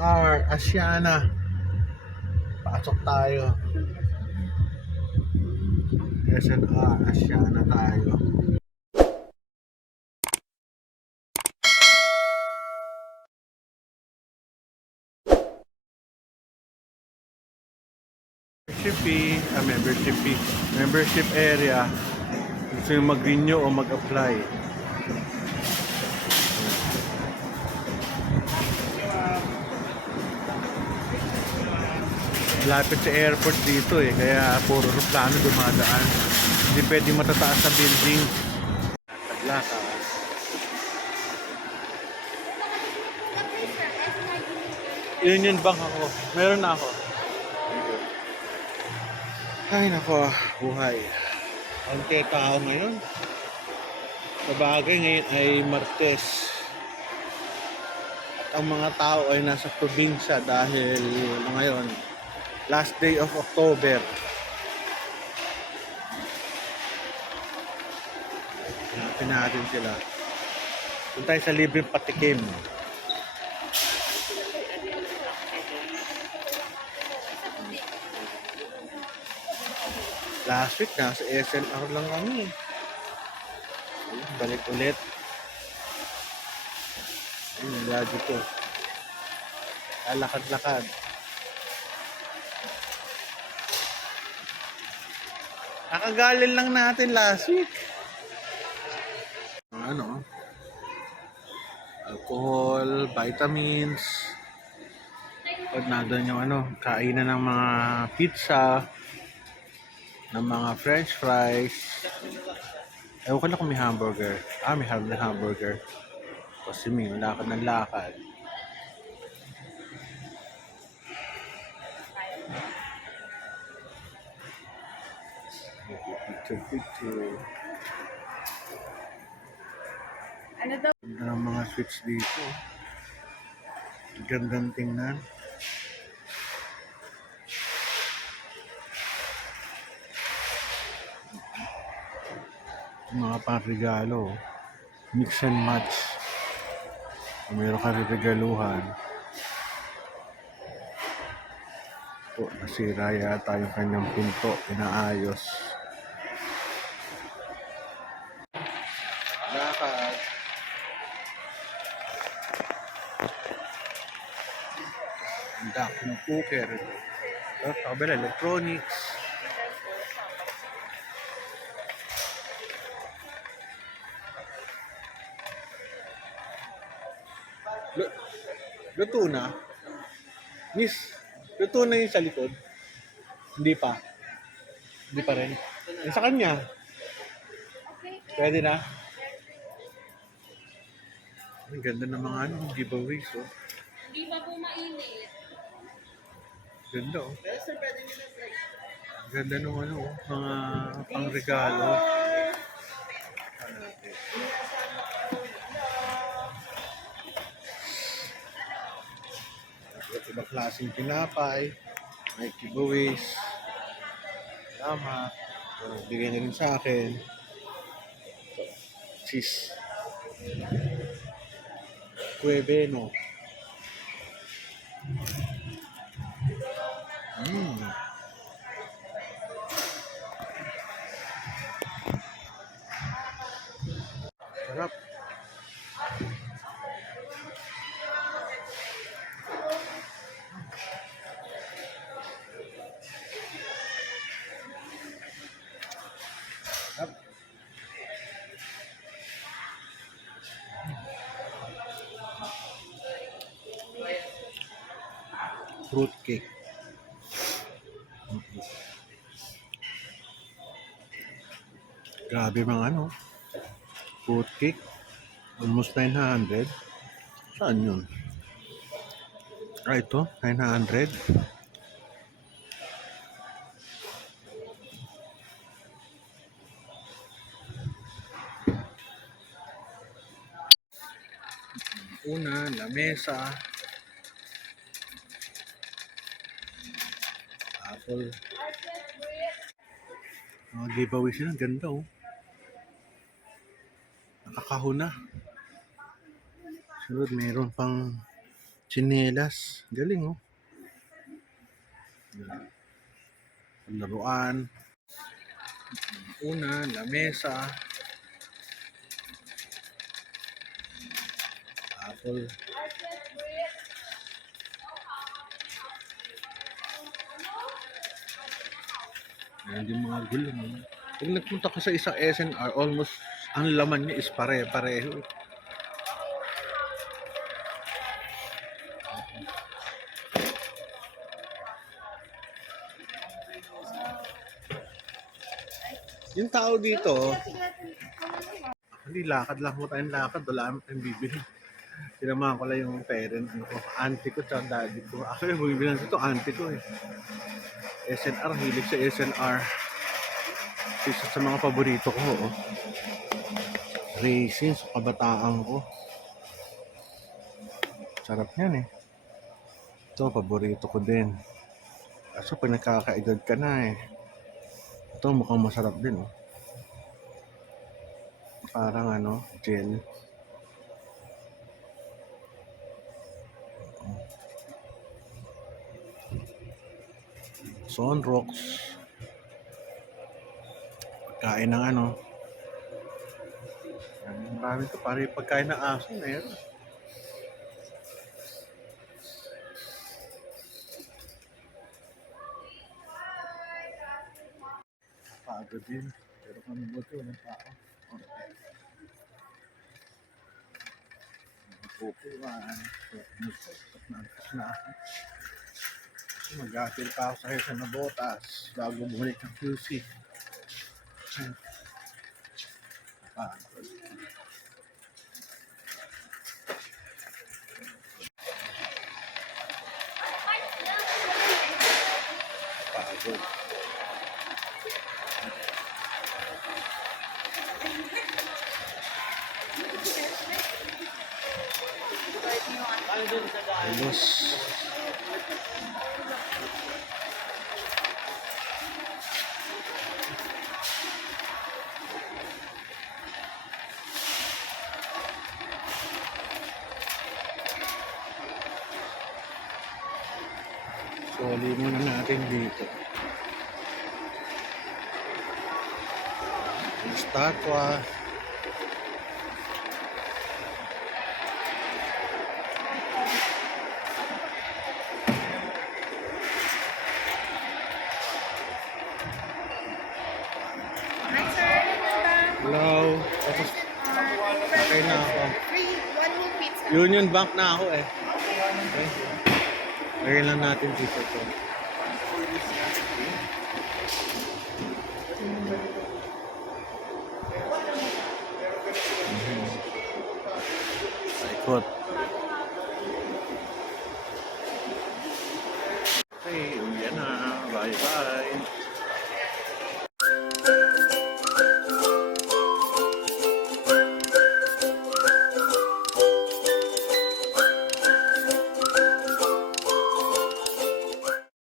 SNR Asiana. Pasok tayo. SNR Asiana tayo. Membership area. Gusto yung mag-renew o mag-apply. Lapit sa airport dito kaya puro aeroplano dumadaan. Hindi pwedeng matataas sa building. Paglaka. Union Bank ako. Meron na ako. Ay nako, buhay. Konti tao ngayon. Sabagay ngayon ay Martes. At ang mga tao ay nasa probinsya dahil ngayon, last day of October. Hanapin natin sila. Doon tayo sa libreng patikim. Last week, nasa SNR lang kami. Balik ulit. Ayun, lagi ko. Lakad-lakad. Nakagaling lang natin last week. Ano? Alcohol, vitamins. Pag nandun yung kainan ng mga pizza, ng mga french fries. Ewan ko lang kung may hamburger. May hamburger. Kasi may lakad ng lakad. Picture. Ano daw? Ganda ng mga sweets dito. Gandang tingnan. Mga pang-regalo. Mix and match. Kung mayroon ka regaluhan. Ito, nasira yata yung kanyang pinto. Inaayos. Lakad. Ang dakong cooker. Kabila, electronics. Luto na. Miss, luto na yung sa likod. Hindi pa. Hindi pa rin. Yung sa kanya. Pwede na. Ang ganda ng mga giveaways. Hindi pa po mainit. Ganda Ganda ng mga pang-regalo. Ibang klaseng pinapay, may giveaways. Tama. Bigay na rin sa akin. Cheese. Cueveno. Sarap. Fruit cake. Grabe mga fruit cake. Almost 900. Saan yun? Ito, 900. Una, lamesa. Apple. Mga giveaway sila. Ganda Nakakahon na. Sunod, meron pang Tsinelas. Galing, oh. Laruan. Una, lamesa. Apple. Ayan yung mga gulong. Pag nagpunta ka sa isang SNR, almost ang laman niya is pare-pareho. Yung tao dito, hindi lakad lang mo tayong lakad, wala kami tayong bibili. Sinamahan ko lang yung parent, ano ko, auntie ko, tsaka daddy ko. Actually, bumibili dito, auntie ko eh. SNR, hilig sa SNR. Isa sa mga paborito ko, oh. Racing, sa kabataan ko. Sarap yan eh. Ito, paborito ko din. Kaso pag nakakaedad ka na eh. Ito, mukhang masarap din, oh. Parang ano, gel. Sunrocks. Pagkain ng ano. Marami ito, pare pagkain ng aso, meron. Pagod din. Pero kami buti, walang tao. Upuan. Nagpapot na antas na ako. Kasi mag-atil pa ako sa Hersan na Botas bago bumalik ng QC. Pagod. Pagod. Ayos. Soli muna natin dito. Yung statwa. Hi, sir. Hello. Tapos okay na ako. Free, one whole pizza. Union Bank na ako eh. Okay. Lagyan lang natin dito to. Ikot. Okay, uwi na. Bye-bye.